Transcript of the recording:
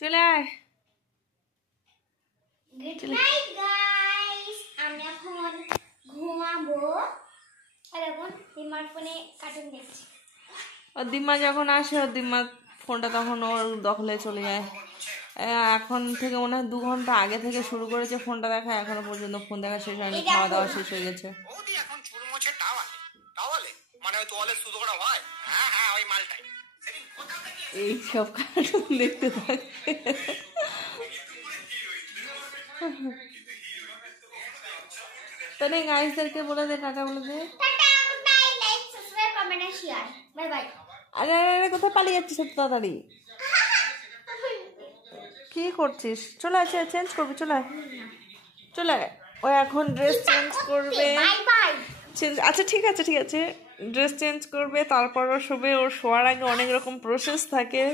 চলে আয়। Good night guys, আমি এখন ঘুমাবো। আর এখন দিমার ফোনে কার্টুন দেখছি। ওর দিম্মা যখন আসে ওর দিম্মা ফোনটা তখন ওর দখলে চলে যায়। এখন থেকে মনে হয় 2 ঘন্টা আগে থেকে শুরু করেছে ফোনটা দেখা, এখনো পর্যন্ত ফোন দেখা শেষ হয়নি, খাওয়া দাওয়া শেষ হয়ে গেছে। এখন চুল মোছে টাওয়ালে মানে ওই তোয়ালে সুতো করা হয়। হ্যাঁ হ্যাঁ ওই মালটাই। এই সব কার্টুন দেখতে থাকে। তাহলে গাইসদেরকে বলে দে, টাটা বলে দে। Tata, good night, like subscribe comment আর শেয়ার। Bye bye. আরে আরে কোথায় পালিয়ে যাচ্ছিস এত তাড়াতাড়ি? কি করছিস? চলে আসে, চেঞ্জ করবি, চলে চলে। ও এখন ড্রেস চেঞ্জ করবে। Bye bye. আচ্ছা ঠিক আছে ঠিক আছে, ড্রেস চেঞ্জ করবে, তারপর ও শোবে। ওর শোয়ার আগে অনেক রকম প্রসেস থাকে।